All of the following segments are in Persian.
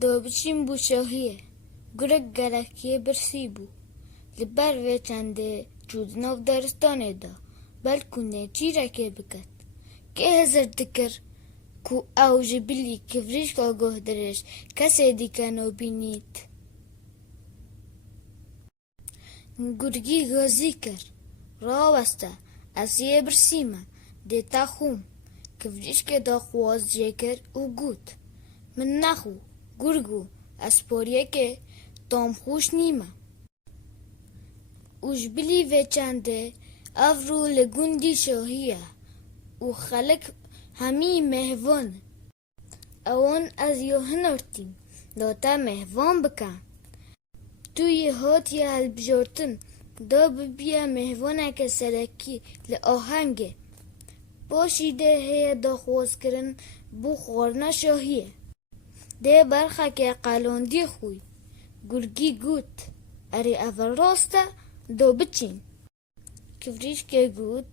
دو بچین بو شاهیه گرگ گلکیه برسی بو لبر و چنده جود ناف دارستانه دا بلکونه چی رکه بکد که هزر دکر کو اوج بلی کفریش که گوه درش کسی دیکنو بینید گرگی غازی کر راوسته اسیه برسیمه دیتا خوم کفریش که دا خواست جکر او گوت من نخو گرگو اسپوریه که تام خوش نیمه اوش بلی و چنده افرو لگوندی شاهیه و خلق همی مهوان اوان از یوهنرتیم داتا مهوان بکن توی هات یه هل بجورتن دا ببیا مهوانه که سلکی لآهنگه باشیده هی دا خواست کرن بو خورنا شاهیه ده برخه که قلاندی خوی گرگی گوت اری اول راسته دو بچین کفریش که گوت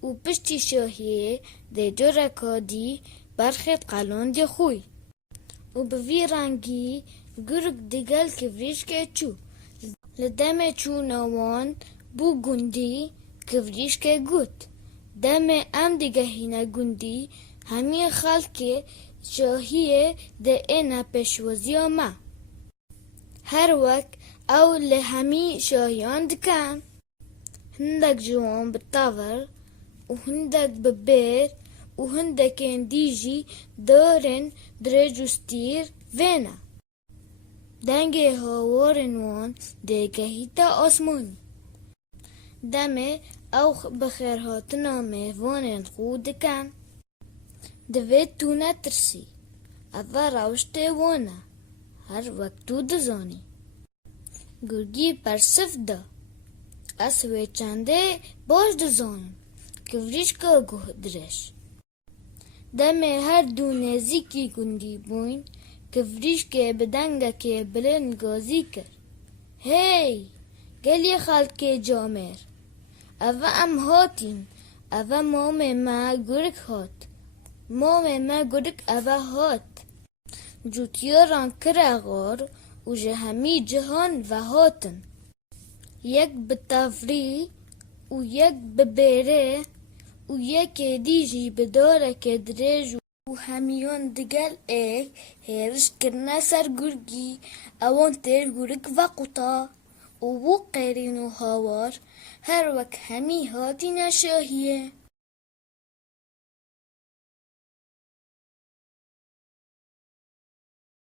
او پشتی شاهیه ده جو رکادی برخت قلاندی خوی او به وی رنگی گرگ دیگل کفریش که چو لدم چو نوان بو گندی کفریش که گوت دم ام دیگه هینه گندی همی خلق شاهیه ده اینا پشوزی ما هر وقت او لهمی شاهیان دکن هندک جوان بطور و هندک ببیر و هندک اندیجی دارن درجستیر وینا دنگه هاورن وان دیگهیتا آسمانی دمه او بخیرهاتنا میوانن خود دکن دوید تو نترسی اول روشته وانا هر وقت تو دزانی گرگی پرسف دا اسوی چنده باش دزانم کفریش که گوه درش دمه هر دو نزیکی گندی بوین کفریش که بدنگه که بلند گازی کر هی گلی خلق جامر اوه ام هاتیم اوه مام ما گرگ هات مام ما گرگ اوه هات جوتیاران کرغار و جهمی جهان و هاتن یک بتفری و یک ببره و یک دیجی بداره که درج و همیون دگل ایک هرش کرنا سر گرگی اوان تر گرگ و قطا و بو قیرین و هاوار هر وک همی هاتی نشاهیه